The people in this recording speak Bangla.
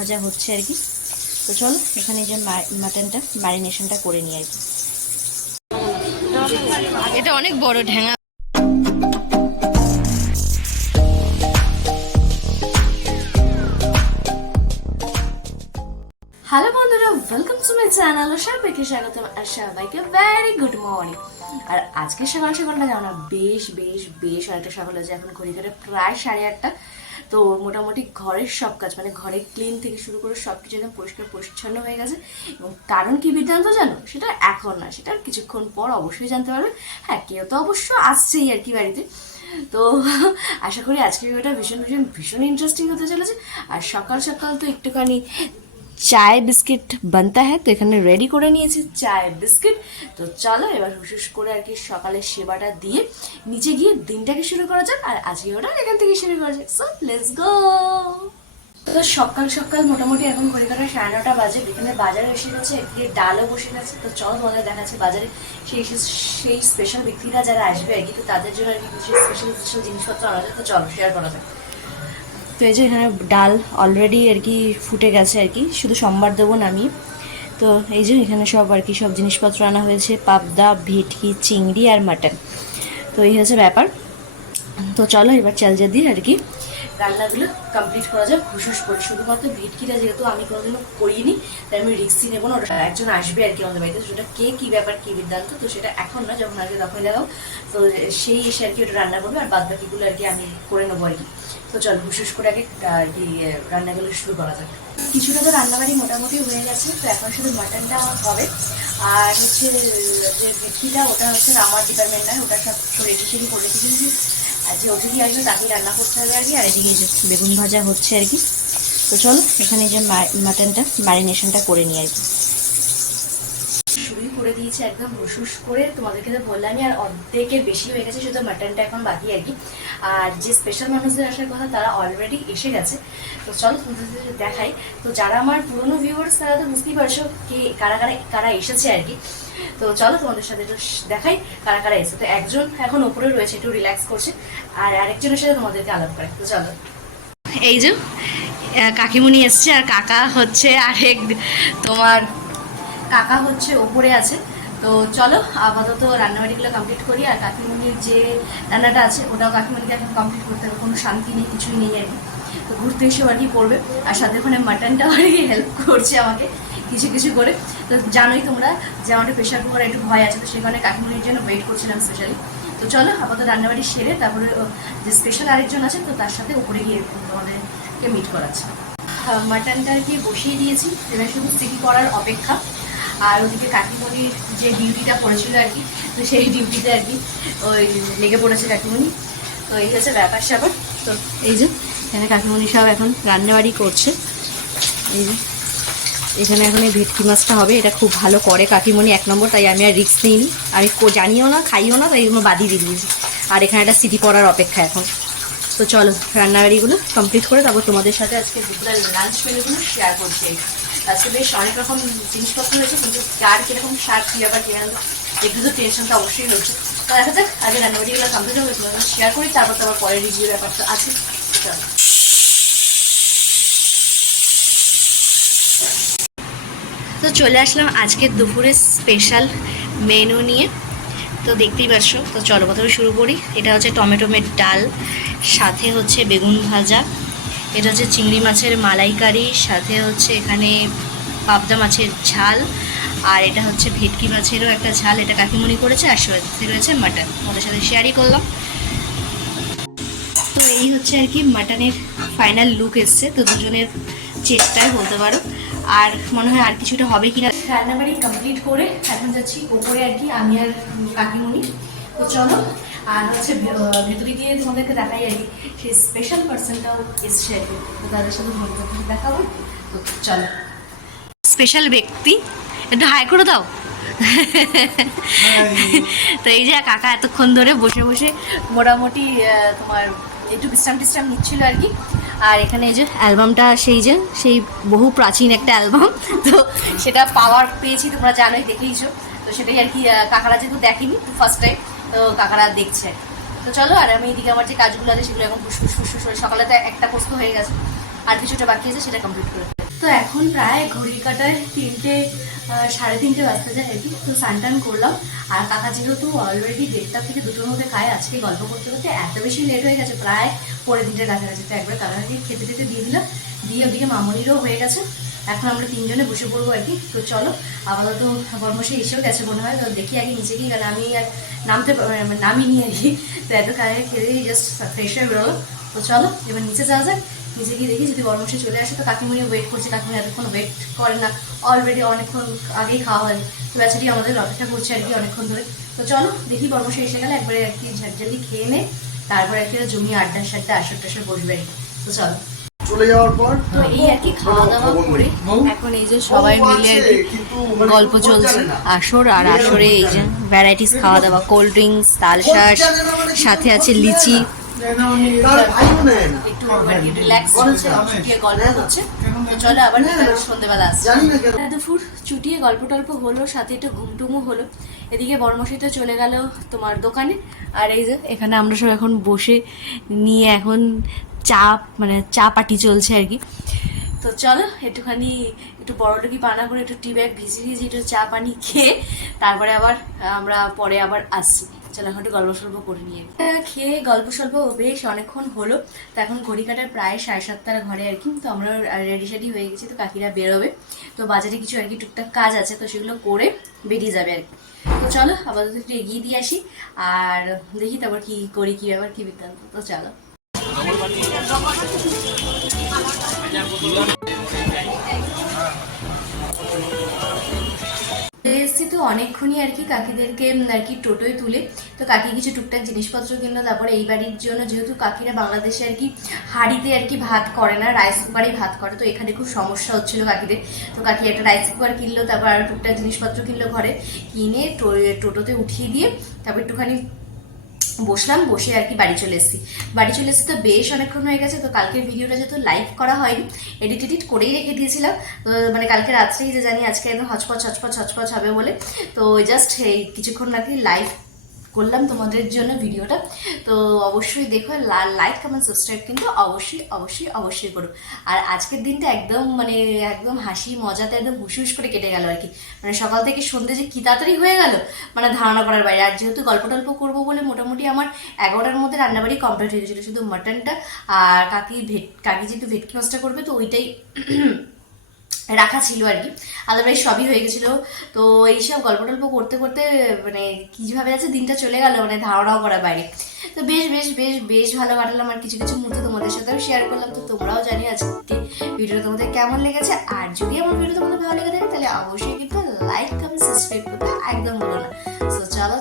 ভাজা হচ্ছে আর কি। তো চলো, এখানে যে মাটনটা ম্যারিনেশনটা করে নিই আর কি। এটা অনেক বড় ঢ্যাঙা হ্যালো বন্ধুরা ওয়েলকাম টু মাই চ্যানেল সবাইকে স্বাগতম আর সবাইকে ভেরি গুড মর্নিং আর আজকে সকাল সকালটা জানো না, বেশ বেশ বেশ অনেকটা সকাল হয়েছে। এখন ঘড়ি ধরে প্রায় সাড়ে আটটা। তো মোটামুটি ঘরের সব কাজ মানে ঘরের ক্লিন থেকে শুরু করে সব কিছু একদম পরিষ্কার পরিচ্ছন্ন হয়ে গেছে। এবং কারণ কি বৃদ্ধান্ত জানো? সেটা এখন না সেটা কিছুক্ষণ পর অবশ্যই জানতে পারবে। হ্যাঁ কেউ তো অবশ্য আসছেই আর কি বাড়িতে। তো আশা করি আজকের ভিডিওটা ভীষণ ভীষণ ভীষণ ইন্টারেস্টিং হতে চলেছে। আর সকাল সকাল তো একটুখানি চায় বিস্কিট বানতা হ্যাঁ তো এখানে রেডি করে নিয়েছি চায় বিস্কিট। তো চলো, এবার হুসুস করে আর কি সকালের সেবাটা দিয়ে নিচে গিয়ে দিনটাকে শুরু করা যাক, আর আজকে ওটা এখান থেকে শুরু করা যাক। সো লেটস গো তো সকাল সকাল মোটামুটি এখন কাটা সাড়ে নটা বাজে এখানে বাজারে এসে গেছে, একদিকে ডালও বসে গেছে। তো চল তোমাদের দেখাচ্ছে বাজারে সেই সেই স্পেশাল ব্যক্তিরা যারা আসবে আর কি, তো তাদের জন্য আর কি কিছু স্পেশাল স্পেশাল জিনিসপত্র আনা যায় তো চলো শেয়ার করা যায় তো এই যে এখানে ডাল অলরেডি আর কি ফুটে গেছে আর কি। শুধু সোমবার দেবো নামি তো এই যে এখানে সব আর কি, সব জিনিসপত্র আনা হয়েছে, পাবদা, ভেটকি, চিংড়ি আর মাটন। তো এই হয়েছে ব্যাপার। তো চলো এবার চালজা দিয়ে আর কি রান্নাগুলো কমপ্লিট করা যায় হুসুস করে। শুধুমাত্র ভেটকিটা যেহেতু আমি কোনোদিনও করিনি, তাই আমি রিক্সি নেব না, ওটা একজন আসবে আর কি আমাদের বাড়িতে। সেটা কে, কী ব্যাপার, কী বিদ্যান্ত তো সেটা এখন না যখন আগে তখন দেখাও তো সেই এসে আর কি ওটা রান্না করবে, আর বাদ বাকিগুলো আর কি আমি করে নেব আর কি। তো চল হুসুস করে আগে আর কি রান্নাগুলো শুরু করা যাক। কিছুটা তো রান্নাবাড়ি মোটামুটি হয়ে গেছে, তো এখন শুধু মাটনটা হবে। আর হচ্ছে, যে ভিটকিটা, ওটা হচ্ছে আমার ডিপার্টমেন্ট নয়, ওটা সব রেডি সেডি করে রেখেছি। আসবে তাকে রান্না করতে হবে আর কি, আর এদিকে বেগুন ভাজা হচ্ছে আর কি। তো চলো, এখানে যে মাটনটা ম্যারিনেশনটা করে নিই আর কি। করে দিয়েছি একদম রসুস করে, তোমাদেরকে তো বললামই আর অর্ধেকের বেশি হয়ে গেছে, শুধু মাটনটা এখন বাকি আর কি। আর যে স্পেশাল মানুষদের আসার কথা তারা অলরেডি এসে গেছে। তো চলো তোমাদের দেখাই। তো যারা আমার পুরনো ভিউয়ার্স তারা তো বুঝতেই পারছ কি কারা কারা কারা এসেছে আর কি। তো চলো তোমাদের সাথে একটু দেখাই কারা কারা এসে তো একজন এখন ওপরে রয়েছে একটু রিল্যাক্স করছে আর আরেকজনের সাথে তোমাদেরকে আলাপ করে তো চলো। এই যে কাকিমুনি এসছে আর কাকা হচ্ছে আরেক তোমার কাকা হচ্ছে ওপরে আছে। তো চলো, আপাতত রান্নাবাড়িগুলো কমপ্লিট করি আর কাকিমুনির যে রান্নাটা আছে, ওটাও কাকিমুনিকে এখন কমপ্লিট করতে হবে। কোনো শান্তি নেই, কিছুই নেই আর কি। তো ঘুরতে এসেও আর কি করবে আর সাথে ওখানে মাটনটাও আর কি হেল্প করছে আমাকে, কিছু কিছু করে। তো জানোই তোমরা যে আমাদের প্রেশার কুকার একটু ভয় আছে, তো সেখানে কাকিমুনির জন্য ওয়েট করছিলাম স্পেশালি তো চলো, আপাতত রান্নাবাড়ি সেরে তারপরে যে স্পেশাল আরেকজন আছে, তো তার সাথে উপরে গিয়ে তোমাদেরকে মিট করাচ্ছে। মাটনটা আর কি বসিয়ে দিয়েছি। এবার শুধু স্টিকি করার অপেক্ষা। আর ওদিকে কাকিমণির যে ডিউটিটা পড়েছিল আর কি, তো সেই ডিউটিতে আর কি ওই লেগে পড়েছে কাকিমণি। তো এই হচ্ছে ব্যাপার স্যাপার। তো এই যে, এখানে কাকিমণি সব এখন রান্নাবাড়ি করছে। এই যে, এখানে এখন এই ভেটকি মাছটা হবে, এটা খুব ভালো করে কাকিমণি এক নম্বর, তাই আমি আর রিস্ক নিইনি। আমি জানিও না, খাইও না, তাই এগুলো বাদি দিয়ে দিয়েছি আর এখানে একটা সিটি পড়ার অপেক্ষা এখন। তো চলো, রান্নাবাড়িগুলো কমপ্লিট করে তারপর তোমাদের সাথে আজকে দুপুরের লাঞ্চ মেনুগুলো শেয়ার করছি। আজকে বেশ অনেক রকম জিনিসপত্র হয়েছে কিন্তু কার কীরকম সার কী আবার কে একটু তো টেনশনটা অবশ্যই হচ্ছে তো দেখা যাক, আগে রান্নাবাড়িগুলো কমপ্লিট হবে তোমাদের শেয়ার করি, তারপর তো আবার পরে রিভিউ ব্যাপারটা আছে। তো চলে আসলাম আজকের দুপুরের স্পেশাল মেনু নিয়ে। তো দেখতেই পাচ্ছ, তো চলো প্রথমে শুরু করি। এটা হচ্ছে টমেটোমের ডাল, সাথে হচ্ছে বেগুন ভাজা। এটা হচ্ছে চিংড়ি মাছের মালাইকারি, সাথে হচ্ছে এখানে পাবদা মাছের ঝাল, আর এটা হচ্ছে ভেটকি মাছেরও একটা ঝাল, এটা কাকিমণি করেছে আর সাথে রয়েছে মাটন। ওদের সাথে শেয়ারই করলাম। তো এই হচ্ছে আর কি মাটনের ফাইনাল লুক এসছে, তো দুজনের চেষ্টায় বলতে পারো। আর মনে হয় আর কিছুটা হবে কিনা। রান্নাবাড়ি কমপ্লিট করে এখন যাচ্ছি ওপরে আর কি, আমি আর কাকিমণি। তো চলো আর হচ্ছে ভেতরে গিয়ে তোমাদেরকে দেখাই আর কি সেই স্পেশাল পার্সনটাও এসছে আর কি। তো তাদের সাথে তোমাদের দেখাবো তো চলো। স্পেশাল ব্যক্তি? একটু হাই করে দাও। তো এই যে কাকা এতক্ষণ ধরে বসে বসে মোটামুটি তোমার একটু বিশ্রাম টিশ্রাম নিচ্ছিল আর কি। আর এখানে এই যে অ্যালবামটা সেই যে সেই বহু প্রাচীন একটা অ্যালবাম। তো সেটা পাওয়ার পেয়েছি তোমরা জানোই দেখেইছো। তো সেটাই আর কি কাকারা যেহেতু দেখেনি ফার্স্ট টাইম তো কাকারা দেখছে। তো চলো, আর আমি এদিকে আমার যে কাজগুলো আছে সেগুলো এখন ফুসফুস ফুসফুস করে সকালে তো একটা প্রস্তুত হয়ে গেছে, আর কিছুটা বাকি আছে সেটা কমপ্লিট করে তো এখন প্রায় ঘড়ির কাটায় তিনটে সাড়ে তিনটে বাজতে যায় আর কি। তো স্নান করলাম, আর কাকা যেহেতু অলরেডি দেড়টা থেকে দুটোর মধ্যে খায়, আজকে গল্প করতে করতে এত বেশি লেট হয়ে গেছে, প্রায় পরে তিনটে কাছাকাছি। তো একবার কাকাকে খেতে খেতে দিয়ে দিলাম, দিয়ে ওদিকে মামনিরও হয়ে গেছে। এখন আমরা তিনজনে বসে পড়ব আর কি। তো চলো, আপাতত বর্মশে এসেও গেছে মনে হয়, তো দেখি আগে নিচে গিয়ে গেলে আমি আর নামতে মানে নামিনি আর কি। তো এত কাজে খেতে জাস্ট ফ্রেশ হয়ে বেরোলো তো চলো, এবার নিচে যাওয়া যাক। নিচে গিয়ে দেখি যদি বর্মশে চলে আসে, তো কাকিমণি ওয়েট করছে। কাকিমণি এতক্ষণ ওয়েট করে না। অলরেডি অনেকক্ষণ আগেই খাওয়া হয় তো বেচারি আমাদের অপেক্ষা করছে আর কি অনেকক্ষণ ধরে। তো চলো, দেখি বর্মশে এসে গেলে একবারে আর কি ঝাড়ঝালি খেয়ে নে। তারপরে আর কি জমি আড্ডা সাড্ডা আসর টাসর বসবে তো চলো। চলে যাওয়ার পর এই আর কি খাওয়া দাওয়া করে। এখন এই যে সবাই মিলে আর কি কিন্তু মানে গল্প চলছে। আসর আর আসরে এই যে ভ্যারাইটিস খাওয়া দাওয়া কোল্ড ড্রিঙ্কস তালশাঁস সাথে আছে লিচি। তার ভাইও নেয় না একটু মানে না কেন। দুপুর চুটিয়ে গল্প টল্প হলো সাথে একটু হলো। এদিকে বর্মশী তো চলে গেল তোমার দোকানে। আর এই যে এখানে আমরা সব এখন বসে নিয়ে এখন চা মানে চা পাটি চলছে আর কি। তো চলো, একটুখানি, একটু বড়লোকি পানা করে একটু টি ব্যাগ ভিজিয়ে ভিজিয়ে একটু চা পানি খেয়ে তারপরে আবার আমরা পরে আবার আসছি। চলো, এখন একটু গল্প সল্প করে নিয়ে খেয়ে গল্প সল্প বেশ অনেকক্ষণ হলো। তো এখন ঘড়ি কাটার প্রায় সাড়ে সাতটার ঘরে আর কি। তো আমরা রেডি সেডি হয়ে গেছি, তো কাকিরা বেরোবে। তো বাজারে কিছু আর কি টুকটাক কাজ আছে, তো সেগুলো করে বেরিয়ে যাবে আর কি। তো চলো, আপাতত একটু এগিয়ে দিয়ে আসি। আর দেখি তারপর কি করি, কি ব্যাপার, কি বৃত্তান্ত। তো চলো। এসছি তো অনেকক্ষণই আর কি কাকিদেরকে আর কি টোটোয় তুলে। তো কাকি কিছু টুকটাক জিনিসপত্র কিনলো, তারপরে এই বাড়ির জন্য যেহেতু কাকিরা বাংলাদেশে আর কি হাঁড়িতে আর কি ভাত করে না রাইস কুকারেই ভাত করে, তো এখানে খুব সমস্যা হচ্ছিল কাকিদের। তো কাকি একটা রাইস কুকার কিনলো, তারপর আর টুকটাক জিনিসপত্র কিনলো ঘরে। কিনে টোটোতে উঠিয়ে দিয়ে, তারপর একটুখানি বসলাম, বসে আর কি বাড়ি চলে এসেছি। বাড়ি চলে এসেছি তো বেশ অনেকক্ষণ হয়ে গেছে, তো কালকের ভিডিওটা যেহেতু লাইভ করা হয়নি এডিট এডিট করেই রেখে দিয়েছিলাম। তো মানে কালকে রাত্রেই যে জানি আজকে একদম হচপচ হচপচ হচপচ হবে বলে। তো জাস্ট এই কিছুক্ষণ নাকি লাইভ করলাম তোমাদের জন্য ভিডিওটা। তো অবশ্যই দেখো লাইক কমেন্ট সাবস্ক্রাইব কিন্তু অবশ্যই অবশ্যই অবশ্যই করো। আর আজকের দিনটা একদম মানে একদম হাসি, মজাতে একদম হুশ করে কেটে গেল আর কি। মানে সকাল থেকে সন্ধ্যে যে কি তাড়াতাড়ি হয়ে গেল মানে ধারণা করার বাইরে। আর যেহেতু গল্প টল্প করব বলে মোটামুটি আমার এগারোটার মধ্যে রান্নাবাড়ি কমপ্লিট হয়ে গেছিল শুধু মাটনটা আর কাকি ভেট কাকি যেহেতু ভেটকি মাছটা করবে, তো ওইটাই রাখা ছিল আর কি। আদারওয়াইজ সবই হয়ে গেছিল। তো এইসব গল্প টল্প করতে করতে মানে কীভাবে আছে দিনটা চলে গেল মানে ধারণাও করা বাইরে তো বেশ বেশ বেশ বেশ ভালো কাটালাম আর কিছু কিছু মুহূর্ত তোমাদের সাথেও শেয়ার করলাম। তো তোমরাও জানি আজকে ভিডিওটা তোমাদের কেমন লেগেছে। আর যদি আমার ভিডিও তোমাদের ভালো লেগে থাকে, তাহলে অবশ্যই কিন্তু লাইক কমেন্ট সাবস্ক্রাইব করতে একদম ভুলো না। সো চলো